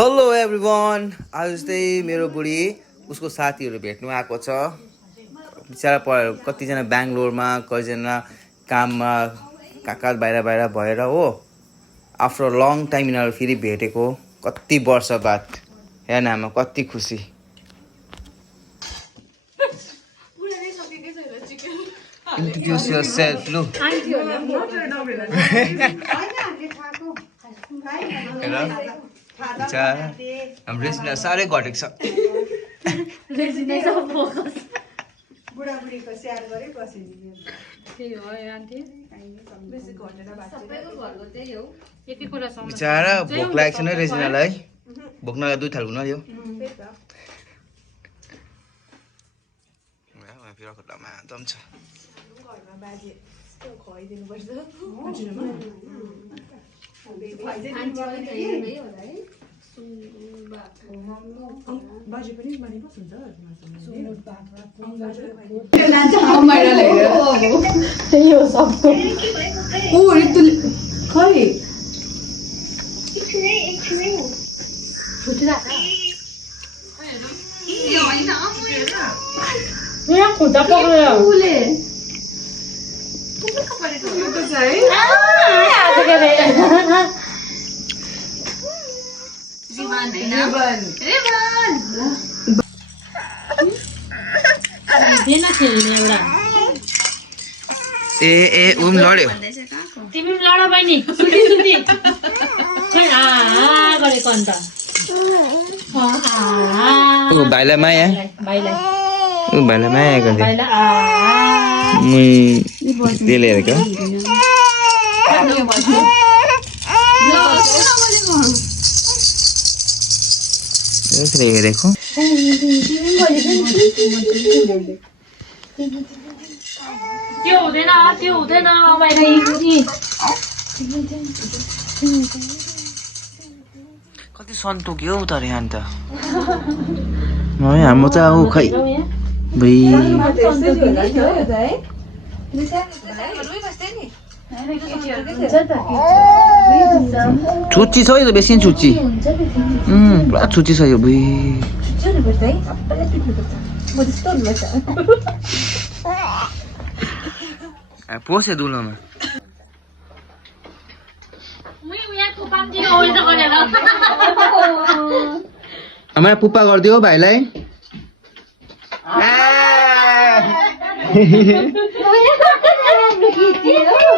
Hello everyone. आज चाहिँ मेरो बुढी उसको साथीहरू भेट्नु आएको छ। बिचरा कतिजना बेङ्गलोरमा, कतिजना काममा कहाँ बाहिर भएर हो। आफ्टर लङ टाइम यिनीहरू फेरि भेटेको, कति वर्ष बाद। हेर्न आमा कति खुसी। Introduce yourself, Lu. Hello. हाम्रो रेजिना साह्रै घटेको छ। रेजिना सब फोकस बुढाबुढीको स्याहार गरे पछि त्यही हो आन्टी बेसी घटेर सबैको घरको त्यही हो। यति कुरा सम्म बिचारा भोक लागेको छैन रेजिनालाई। भोक्नलाई दुई थाल हुन यो। त्यही त खुट्टामा दम छ। घरमा बाजे त्यो खुवाइदिनु पर्छ। बाजे पनि माने बस्नुहुन्छ त्यही हो सबको ओ ऋतु खै यहाँ खुट्टा पक्रेर ए उम लड्यो। तिमी पनि लड बहिनी। सुती खै गरेको अन्त भाइलाई माया। भाइलाई माया गर्ने त्यसले हेरेको। हेरेको त्यो हुँदैन बाहिर कति सन्तोक्यो तर यहाँ त हाम्रो त आऊ खै छुच्ची छ यो बेसी छुच्ची। पुरा छुच्ची छ यो पोसे दुलोमा। आमा पुप्पा गरिदियो भाइलाई।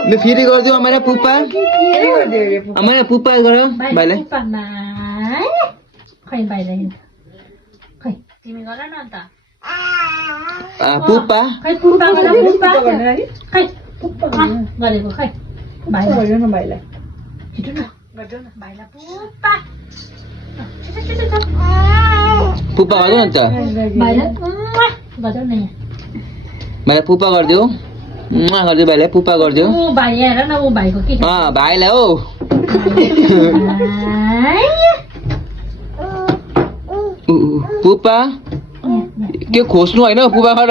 ल फेरि गरिदियो आमा पुप्पा। आमा पुप्पा गर भाइलाई। खै भाइलाई खै तिमी गर न त पुप्पा। खै पुप्पा खै पुप्पा गरेको खै भाइलाई गरियो न भाइलाई। छिटो न गरियो न भाइलाई पुप्पा। पुप्पा गरिदियो नि त भाइलाई गरियो न। भाइलाई पुप्पा गरिदियो। गरिदियो भाइलाई पुप्पा गरिदियो। भाइ हेर न ऊ भाइको के भाइलाई हो। पुप्पा के खोज्नु होइन पुप्पा गर।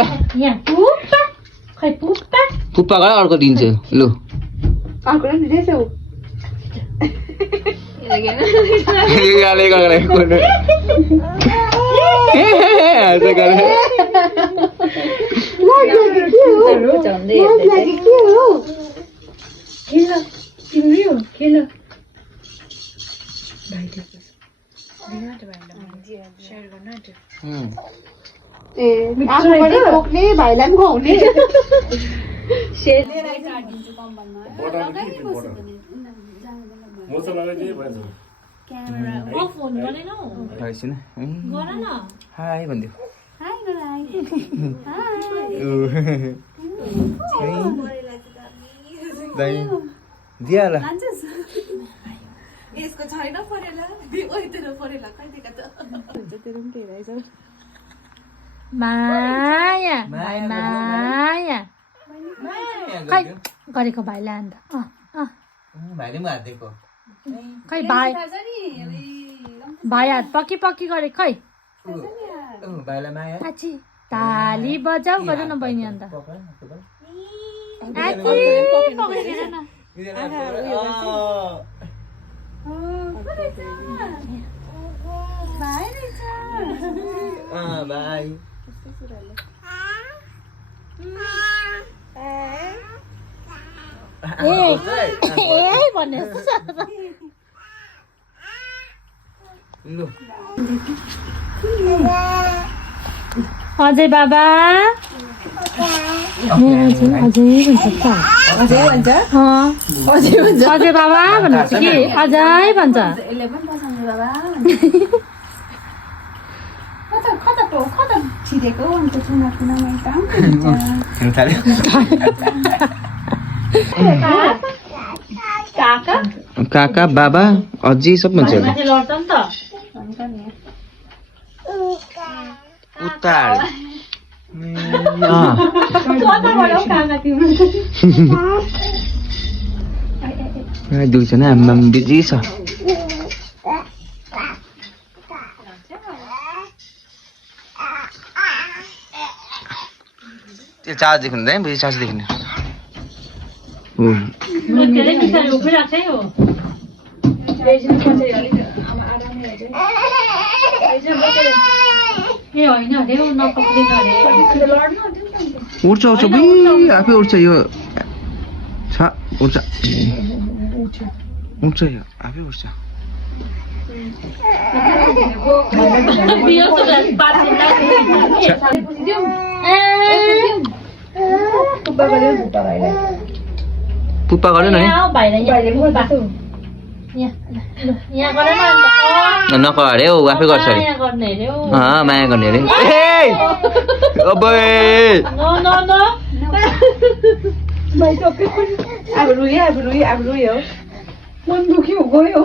खै पुप्पा पुप्पा गर अर्को दिन्छु लु। भाइलाई पनि खुवाउने फोन गरेनौ गर न हाई भनिदियो। दिइहाल यसको छैन परेला परेला कहिलेका त हुन्छ त्यो पनि हेराइछ। माया माया खै गरेको भाइलाई अन्त भाइले पनि हात दिएको। खै भाइ हात पक्की गरे खै भाइलाई माया। आची ताली बजाऊ गर्नु न बहिनी अन्त। बाई अजय बाबा अजय भन्छ अजय बाबा भन्नुहुन्छ कि अजय भन्छ काका बाबा अझै सब भन्छ लड्छ नि त उतार दुईजना आमा बिजी छ त्यो चार्ज देख्नु बुझी चार्ज देख्नु धेरै बिस्तारै उभिरहेको छ है हो ए होइन अरे नपक्रिनु अरे उठ्छ उठ्छ आफै उठ्छ यो छ उठ्छ उठ्छ यो आफै उठ्छ पुप्पा गर्यो न नकर अरे हौ आफै गर्छ अरे माया गर्ने अरे अब रुयो मन दुख्यो गयो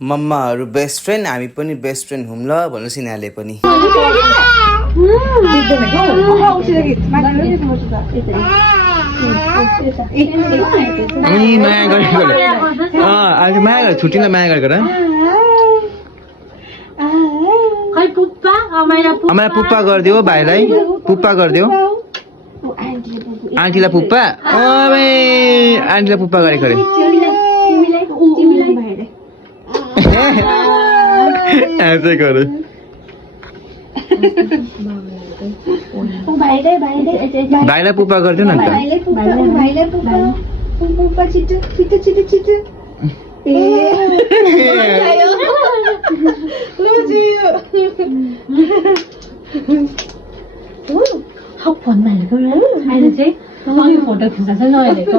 मम्माहरू बेस्ट फ्रेन्ड हामी पनि बेस्ट फ्रेन्ड हुँ ल भन्नुहोस् यिनीहरूले पनि माया गरेको आज माया गरेर छुट्टीलाई माया गरेको र आमालाई पुप्पा गरिदियो भाइलाई पुप्पा गरिदियो आन्टीलाई पुप्पा आन्टीलाई पुप्पा गरेको अरे ऐसे करे भाइलाई पुप्पा गरिदियो न फोनमा हेरेको अहिले चाहिँ अघि फोटो खिच्दा चाहिँ नहेरेको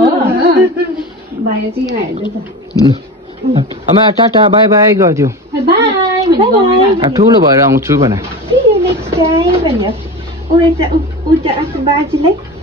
आमा टाटा बाई बाई गरिदियो ठुलो भएर आउँछु भने बाजीलाई